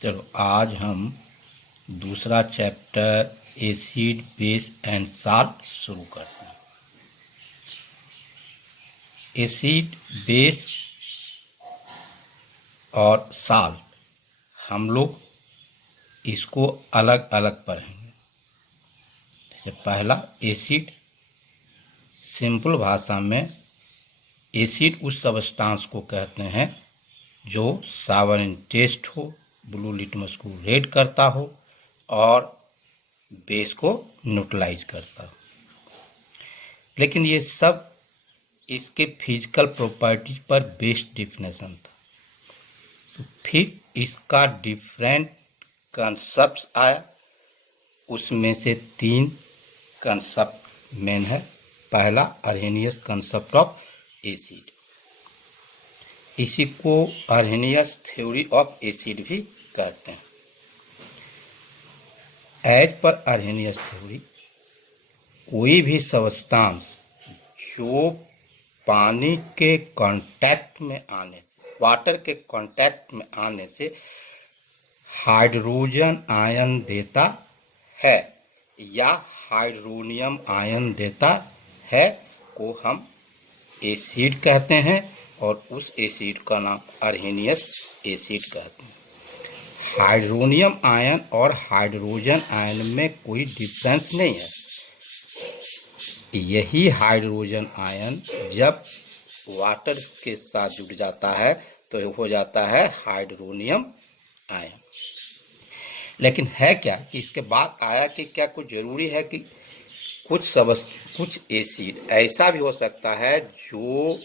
चलो आज हम दूसरा chapter acid base and salt शुरू करते हैं। एसिड बेस और साल्ट हम लोग इसको अलग अलग पढ़ेंगे। जैसे पहला एसिड, सिंपल भाषा में एसिड उस सब्सटेंस को कहते हैं जो सावरिन टेस्ट हो, ब्लू लिटमस को रेड करता हो और बेस को न्यूट्रलाइज करता हो। लेकिन ये सब इसके फिजिकल प्रॉपर्टीज पर बेस्ड डिफिनेशन था। तो फिर इसका डिफरेंट कंसेप्ट आया, उसमें से 3 कंसेप्ट मेन है। पहला अर्हेनियस कंसेप्ट ऑफ एसिड, इसी को अर्हेनियस थ्योरी ऑफ एसिड भी कहते हैं। एज पर अर्हेनियस थ्योरी, कोई भी सब्सटेंस जो पानी के कांटेक्ट में आने से, वाटर के कांटेक्ट में आने से हाइड्रोजन आयन देता है या हाइड्रोनियम आयन देता है को हम एसिड कहते हैं और उस एसिड का नाम अर्हेनियस एसिड कहते हैं। हाइड्रोनियम आयन और हाइड्रोजन आयन में कोई डिफरेंस नहीं है। यही हाइड्रोजन आयन जब वाटर के साथ जुड़ जाता है तो हो जाता है हाइड्रोनियम आयन। लेकिन है क्या कि इसके बाद आया कि क्या कुछ जरूरी है कि कुछ एसिड ऐसा भी हो सकता है जो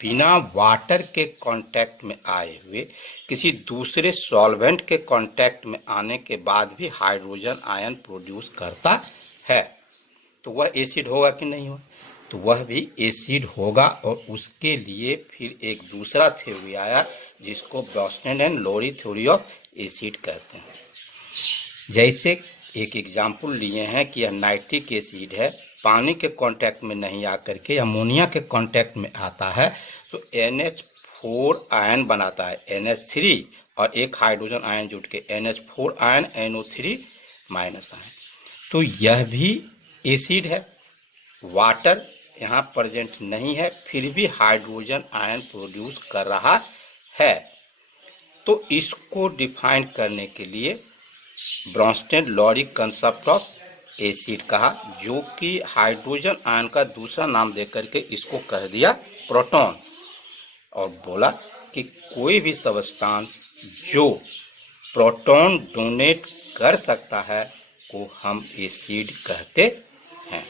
बिना वाटर के कांटेक्ट में आए हुए किसी दूसरे सॉल्वेंट के कांटेक्ट में आने के बाद भी हाइड्रोजन आयन प्रोड्यूस करता है, तो वह एसिड होगा कि नहीं होगा? तो वह भी एसिड होगा। और उसके लिए फिर एक दूसरा थ्योरी आया जिसको Bronsted and Lowry theory of acid कहते हैं। जैसे एक एग्जाम्पल लिए हैं कि यह नाइट्रिक एसिड है, पानी के कांटेक्ट में नहीं आकर के अमोनिया के कांटेक्ट में आता है तो NH4 आयन बनाता है, NH3 और एक हाइड्रोजन आयन जुड़ के NH4 ion, NO3 minus ion. तो यह भी एसिड है। वाटर यहाँ प्रेजेंट नहीं है फिर भी हाइड्रोजन आयन प्रोड्यूस कर रहा है। तो इसको डिफाइन करने के लिए Bronsted Lowry concept of acid कहा, जो कि हाइड्रोजन आयन का दूसरा नाम देकर के इसको कह दिया प्रोटॉन, और बोला कि कोई भी सब्सटेंस जो प्रोटॉन डोनेट कर सकता है को हम एसिड कहते हैं।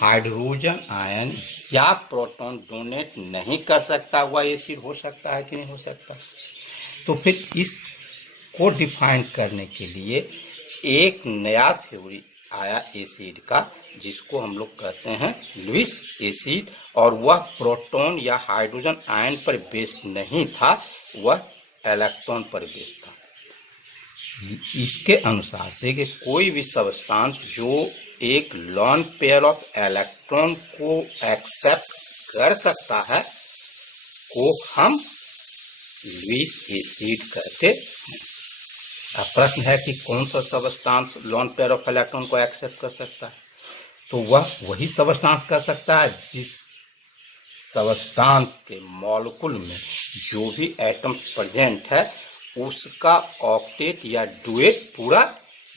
हाइड्रोजन आयन या प्रोटॉन डोनेट नहीं कर सकता वह एसिड हो सकता है कि नहीं हो सकता? तो फिर इसको डिफाइन करने के लिए एक नया थ्योरी आया एसिड का जिसको हम लोग कहते हैं लुईस एसिड, और वह प्रोटॉन या हाइड्रोजन आयन पर बेस्ड नहीं था, वह इलेक्ट्रॉन पर बेस्ड था। इसके अनुसार से कि कोई भी सब्सटेंस जो एक लॉन पेयर ऑफ इलेक्ट्रॉन को एक्सेप्ट कर सकता है को हम लुईस एसिड कहते हैं। अब प्रश्न है कि कौन सा substance lone pair of electron को एक्सेप्ट कर सकता है? तो वह वही सब्सटेंस कर सकता है जिस सब्सटेंस के मॉलिक्यूल में जो भी एटम प्रेजेंट है उसका ऑक्टेट या डुएट पूरा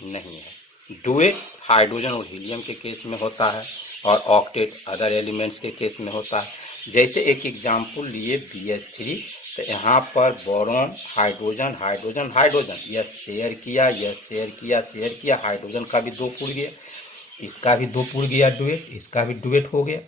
नहीं है। डुएट हाइड्रोजन और हीलियम के केस में होता है और ऑक्टेट अदर एलिमेंट्स के केस में होता है। जैसे एक एग्जाम्पल लिए BH3, तो यहाँ पर बोरॉन हाइड्रोजन हाइड्रोजन हाइड्रोजन यह शेयर किया, यह शेयर किया, शेयर किया, हाइड्रोजन का भी 2 पुर गया, इसका भी 2 पुर गया डुएट, इसका भी डुएट हो गया।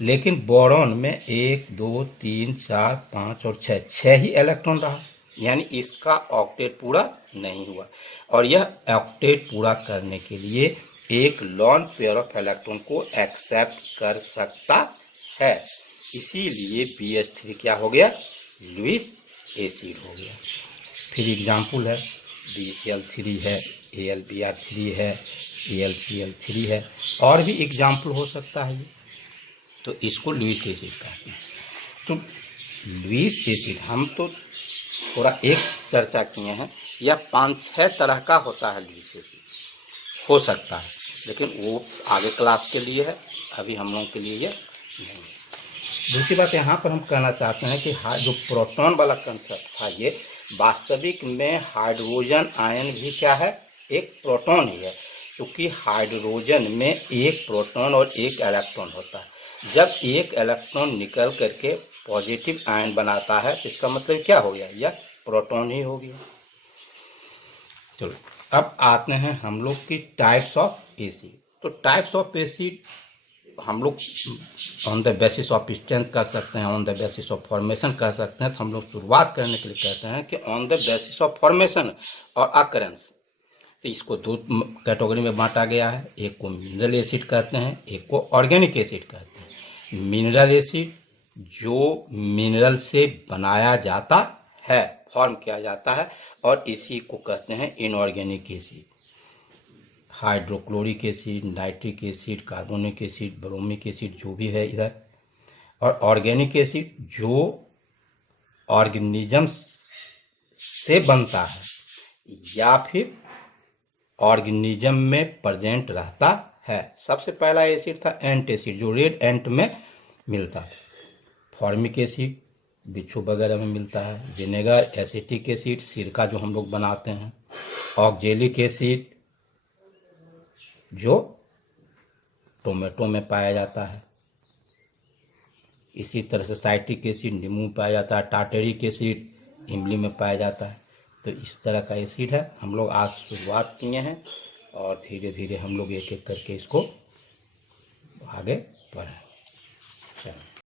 लेकिन बोरॉन में 1 2 3 4 5 और 6 ही इलेक्ट्रॉन रहा, यानी इसका ऑक्टेट पूरा नहीं हुआ। और यह ऑक्टेट पूरा करने के लिए एक लॉन पेयर ऑफ इलेक्ट्रॉन को एक्सेप्ट कर सकता है, इसीलिए BH3 क्या हो गया? लुईस एसिड हो गया। फिर एग्जाम्पल है BCl3 है, AlBr3 है, AlCl3 है, और भी एग्जाम्पल हो सकता है। तो इसको लुईस एसिड कहते हैं। तो लुईस एसिड हम तो थोड़ा एक चर्चा किए हैं, यह 5-6 तरह का होता है लीड एसिड, हो सकता है, लेकिन वो आगे क्लास के लिए है, अभी हम लोगों के लिए ये नहीं है। दूसरी बात यहाँ पर हम कहना चाहते हैं कि जो प्रोटॉन वाला कंसेप्ट था, ये वास्तविक में हाइड्रोजन आयन भी क्या है, एक प्रोटॉन ही है, क्योंकि हाइड्रोजन में एक प्रोटॉन और एक इलेक्ट्रॉन होता है। जब एक इलेक्ट्रॉन निकल करके पॉजिटिव आयन बनाता है तो इसका मतलब क्या हो गया, यह प्रोटॉन ही हो गया। चलो अब आते हैं हम लोग की टाइप्स ऑफ एसिड। तो टाइप्स ऑफ एसिड हम लोग on the basis of strength कर सकते हैं, on the basis of formation कर सकते हैं। तो हम लोग शुरुआत करने के लिए कहते हैं कि on the basis of formation और अकरेंस। तो इसको दो कैटेगरी में बांटा गया है, एक को मिनरल एसिड कहते हैं, एक को ऑर्गेनिक एसिड कहते हैं। मिनरल एसिड जो मिनरल से बनाया जाता है, फॉर्म किया जाता है, और इसी को कहते हैं inorganic acid. Hydrochloric acid, nitric acid, carbonic acid, bromic acid जो भी है इधर। और ऑर्गेनिक एसिड जो ऑर्गेनिज्म से बनता है या फिर ऑर्गेनिज्म में प्रेजेंट रहता है। सबसे पहला एसिड था एंट एसिड, जो रेड एंट में मिलता है। फॉर्मिक एसिड बिच्छू वगैरह में मिलता है। विनेगर, एसिटिक एसिड सिरका जो हम लोग बनाते हैं। ऑक्जेलिक एसिड जो टोमेटो में पाया जाता है। इसी तरह से साइट्रिक एसिड नींबू में पाया जाता है। टार्टरिक एसिड इमली में पाया जाता है। तो इस तरह का एसिड है। हम लोग आज शुरुआत किए हैं और धीरे धीरे हम लोग एक एक करके इसको आगे बढ़ें।